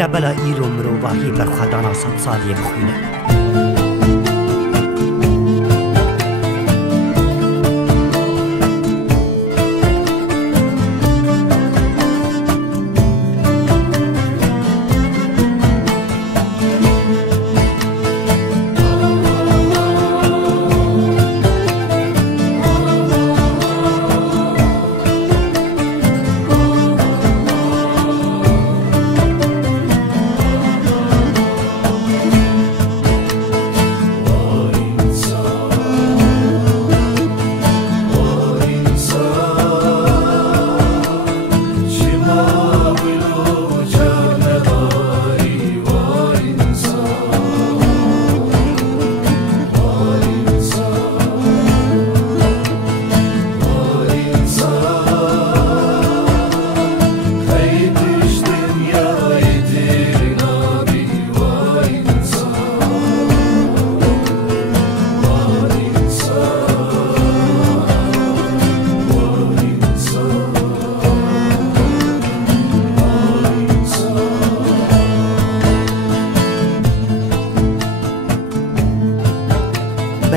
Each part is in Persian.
دبلا ایرو مروباهی برخوادانا سالی بخونه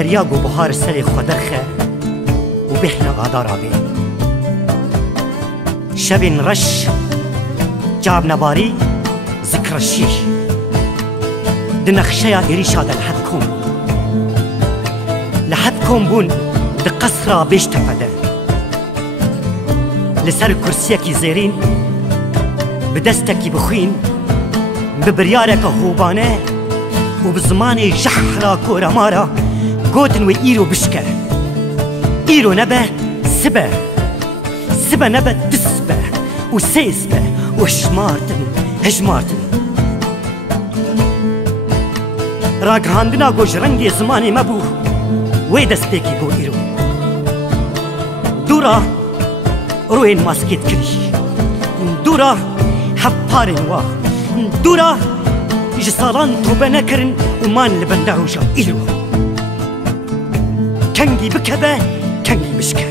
برياقو بحار السري خدرخة وبحنا غادار عبي شبين رش جاب نباري ذكر الشيش دنخشيا إريشا دا لحدكم بون دقصرا بيش تفدا لسر كرسيكي زيرين بدستكي بخوين ببريارك هوبانه وبزماني جحرا كورامارا قوتن وإيرو بشكا إيرو نبا سبا نبا تسبا وسيسبا وشمارتن هجمارتن راق هاندنا قوش رنگي زماني مبو ويدس بيكي قو إيرو دورا روين ماسكيت كري دورا حبارن واه دورا جسالان توبا نكرن ومان لبنداروجا إيرو كنجي بكبه كنجي بشكه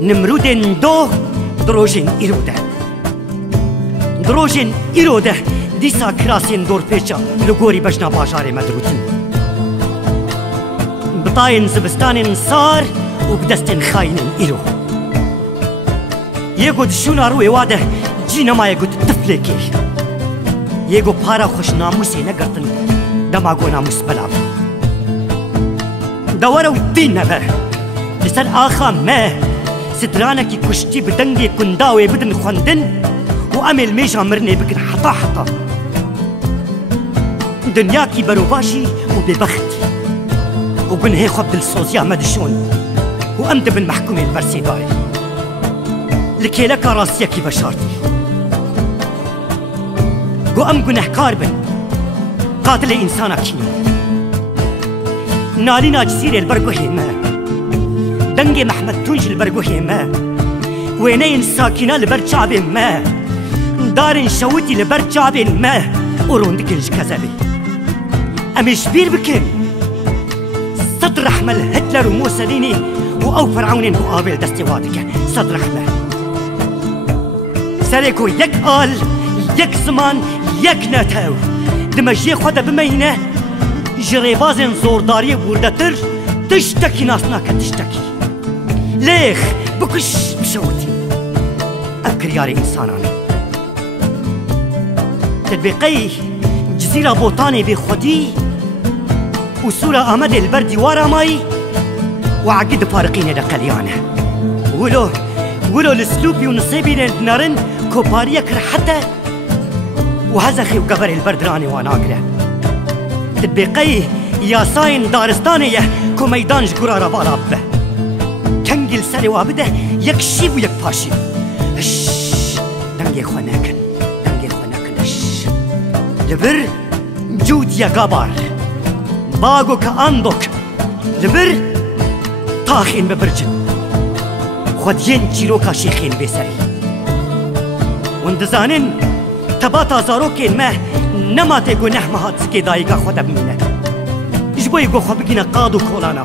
نمرودين دو دروجين إيروده ديسا كراسين دور بيشا لغوري بجنا باجاري مدروتن بطاين زبستانين صار وبدستين خاينين إيرو يقو دشونا روي واده جينا ما يقو تفليكي يقو بارا خوش ناموسي نقرتن دماغو ناموس بلعب دوروا الدين نبه لسر آخا ما سترانكي كشتي بدنجي كنداوي بدن خوندن وأمل ميجا مرني بكن حطا دنياكي بروباشي وببخت وبنهي خبد الصوزيا مدشون وأمد بن محكومي البرسي داي لكي لك راسيكي بشارتي وأم قنحكار بن قاتل إنسانا كينو نالينا جزيرة البرقو هيما دنجي محمد تونج البرقو هيما وينين ساكنة البرشعب ما دارن شوتي البرشعب ما وروندك الجكزبي أمش بير بكن صدر أحمل هتلر وموسوليني وأو فرعون وقابل دستواتك صدر أحمل سريكو يك قال يك زمان يك نتاو دمجي خدا بمينه جريبازن زورداري بوردتر تشتكي ناسناك تشتكي ليخ بكش بشوتي أكرياري إنساناني تدبيقي جزيرة بوطاني بخودي وسورة آمد البردي وارا ماي وعقد فارقين دا قليانه ولو السلوبي ونصيبي نارن كوباريا كرحته وهزخي وقبر البردراني واناقره تدبيقي يا ساين دارستاني كو ميدان جقرار بالابه كنجل سري وابده يكشيب ويك باشي دنجي خوناكن لبر جود يا قبر باغو كاندوك لبر تاخين ببرجن خودين چیروکا شیخین بسری وندزانن تباتا زاروکین ما نماته گناه مهات سکی دایگا خود بمینه جبوی گو خو بگینه قادو کولانا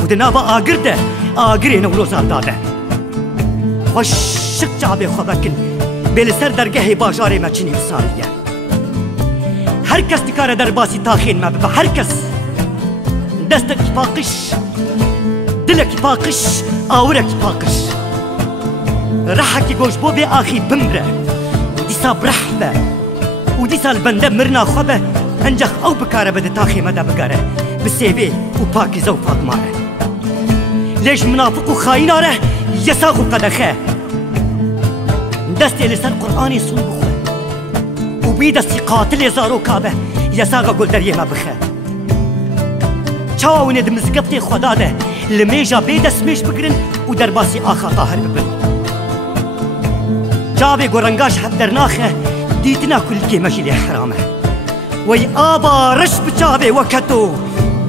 ودنابا آگرده آگرین ولوزان داده خوش شک جابه خو بکن بێ لەسەر دەرگەهێ باژارێ مە چنی وسانیە هەر کەس دکارە دەرباسی تاخێن مە ببە هەر کەس دەستێکی پاقش دلێکی پاقش ئاورێکی پاقش ڕەحێکی گۆش بۆ بێ ئاخی بمرە و دیسا برەح بە و دیسا بەندە مرنا خۆ بە هەنجەخ ئەو بکارە بەدە تاخێ مەدا بگەرە بسێوێ و پاکیزە و پاکمارە لێژ منافق و خاینارە یەساغ و قەدەخە دەستێ لەسەر قورئانی سون بخۆ و بی دەستی قاتلێ زارۆکا بە یەساغە گولدەریێمە بخە چاوێنێ د مزگەفتێ خۆدادە لە مێژا بێ دەستمێش بگرن و دەرباسی ئاخا تاهر ببن جاوێ گۆڕەنگاش هەف دەرناخە دیتنا کولکێ مەژی لێ حرامە وەی ئابا ڕەش بچاوێ وەکە تۆ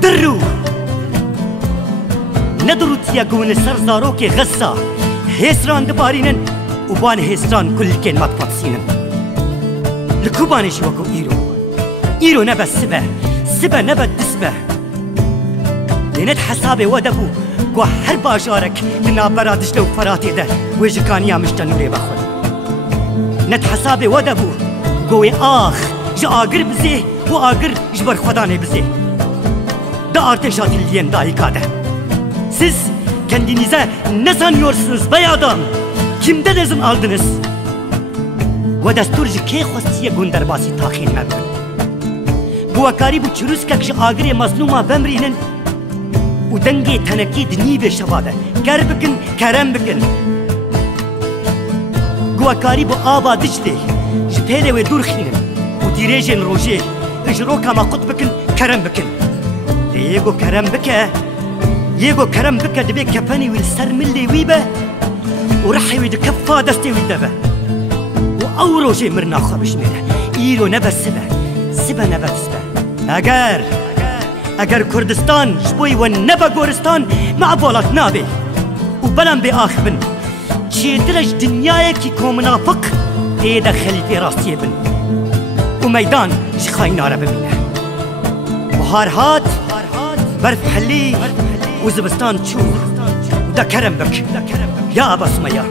در و نەدڕوتیە گونە سەر زارۆکێ غەزا هێسران دبارینن و بان هێسران کولکێن مە بپەپسینن لە کوبانێشی وەکو ئیرۆ نەبە سبە نەبە دسبە لێنێت حەسابێ وە دەبوو گوە هەر باژارێک لە نابەرا دژلە و فەراتێدە وێژەکانیا مشتە نورێ بەخۆن نەت حەسابێ وە دەبوو گۆێ ئاخ ji agir bizê û agir ji ber xwedanê bizê di artêşa tiliyên dayîka de siz kendinize ne sanıyorsunuz bey adam kimde dezin aldınız ve destur ji kê xwestiye gund derbasî taxîn me bibin bu wekarî bû çirûskek ji agirê mazlûma vemrînin û dengê tenekî di nîvê şeva de ker bikin kerem bikin گوهکاری بۆ ئابا دجلێ ji pêlê wê dûr xînin û dîrêjên rojê ji roka me qut bikin kerem bikin lê yêgo kerem bike divê kefenê wî li ser millê wî be û rehê wî di kefa destê wî de be û ew rojê mirina xwe bijimêre îro nebe sibe nebe disbe eger Kurdistan ji bo we nebe goristan me evolat nabe û belam bê ax bin çêtir ji dinyayekî komünafik têde xelîfê rastiyê bin û meydan ji xaynare bimîne bihar hat berf helî û zibistan çû de kerem bik ya Aba Sumeyya